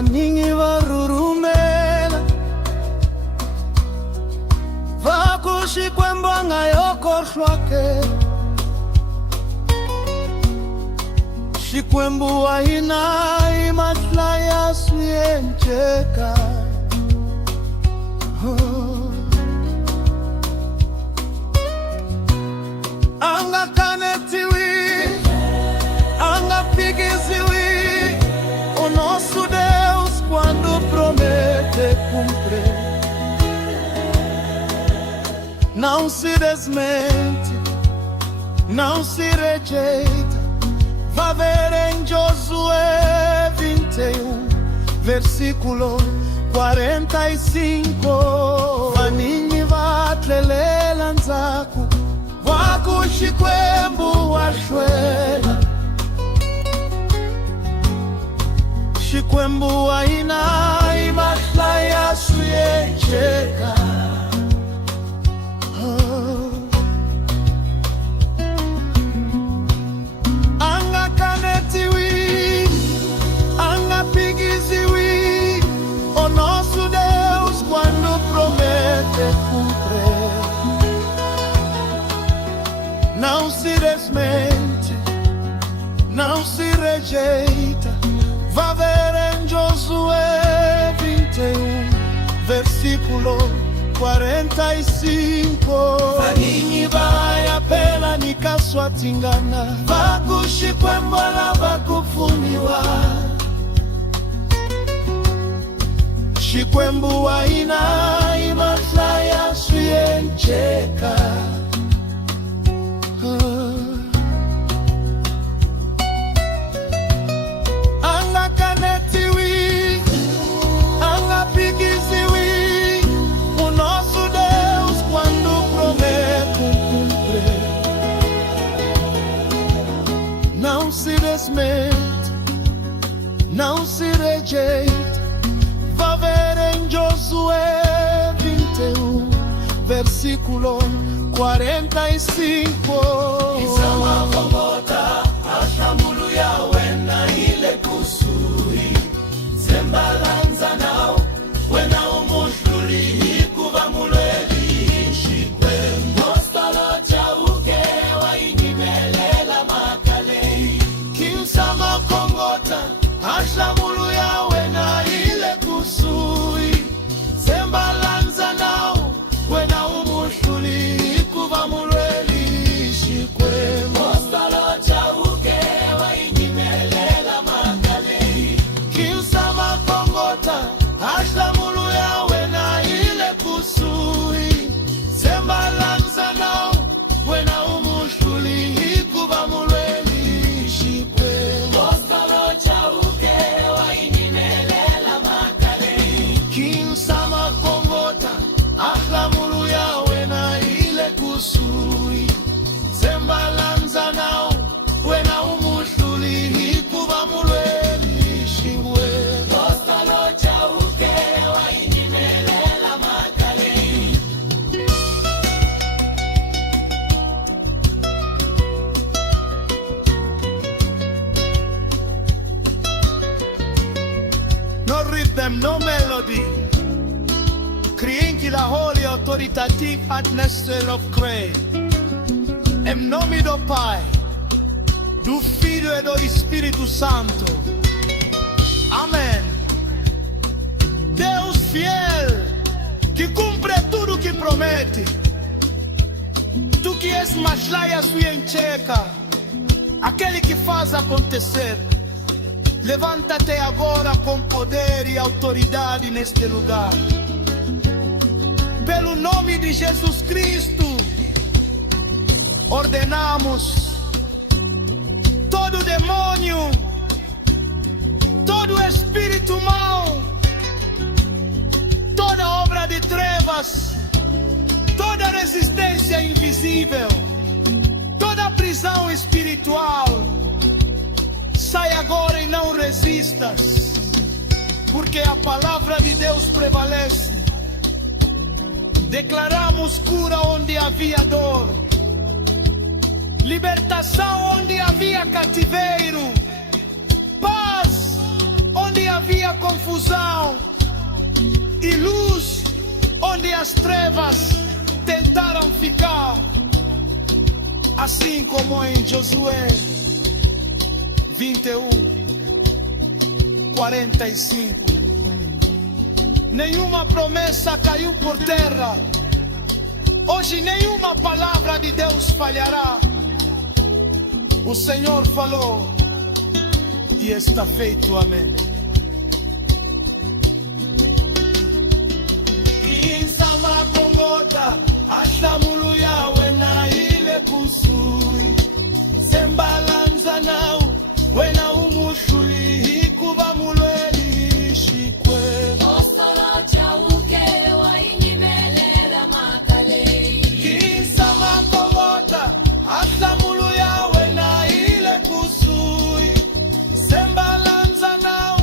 vaningi varurumela vakushikwembo ngayokohlwake Shikwembu wahinai matlaya suyencheka Anga kanetiwi Anga pigiziwi O nosso Deus quando promete cumpre Não se desmente Não se rejeita Vá ver em Josué 21, versículo 45 Vaningi vatlelela nzaku Shikwembu washwela Shikwembu wahinai matlaya suyencheka Anga kanetiwi Anga pigiziwi O nosso Deus quando promete cumpre Não se desmente, não se rejeita. Vá ver em Josué 21, versículo 45. Vaningi vaya pela nikaswatingana Vakushikwembo na vakufuniwa Shikwembu wahinai matlaya suyencheka Anga kanetiwi Anga pigiziwi O nosso Deus quando promete cumpre Não se desmente Não se rejeita Vá ver em Josué 21 Versículo 45 Izama komota Ashamulu yawe na ile kusuri Zembalanza nao Wena umushuli Kuva mulweli Shikwembu Mostolo chauke Wainimelela makalei Kinsama komota Ashamulu yawe na ile kusuri Zembalanza nao Wena umushuli Zembalanza nao Wena umushuli Kuva mulweli Shibwe Dostalo chauke Wainimelela makalei No rhythm, no melody Criinchi la holy authoritative atmosphere of prayer Em nome do Pai, do Filho e do Espírito Santo. Amém. Deus fiel, que cumpre tudo que promete. Tu que és matlaya suyencheka, aquele que faz acontecer. Levanta-te agora com poder e autoridade neste lugar. Pelo nome de Jesus Cristo, ordenamos todo demônio, todo espírito mau, toda obra de trevas, toda resistência invisível, toda prisão espiritual, sai agora e não resistas, porque a palavra de Deus prevalece. Declaramos cura onde havia dor, libertação onde havia cativeiro, paz onde havia havia confusão e luz onde as trevas tentaram ficar, assim como em Josué 21:45. Nenhuma promessa caiu por terra. Hoje nenhuma palavra de Deus falhará. O Senhor falou e está feito. Amém. Insama kongota ashamulu yawe na ile kusui sembalanza nau wena umushuli hikuva mulweli shikwe Ostolo chauke wa inyimelela makalei Insama kongota ashamulu yawe na ile kusui sembalanza nau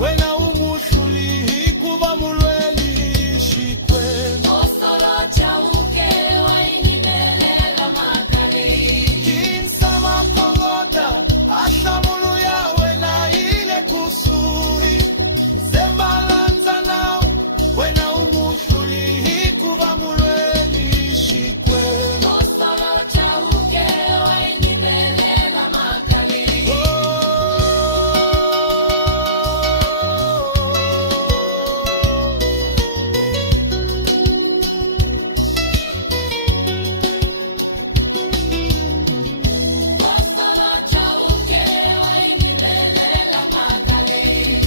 wena umushuli hikuva mulweli shikwe Ostolo chauke wa inyimelela makalei Insama kongota ashamulu yawe na ile kusuri sembalanza nau wena umushuli hikuva mulweli shikwe Ostolo chauke wa inyimelela makalei Ostolo chauke wa inyimelela makalei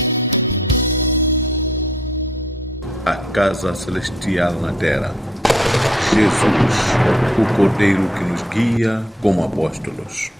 A Casa Celestial na Terra. Jesus, o Cordeiro que nos guia como apóstolos.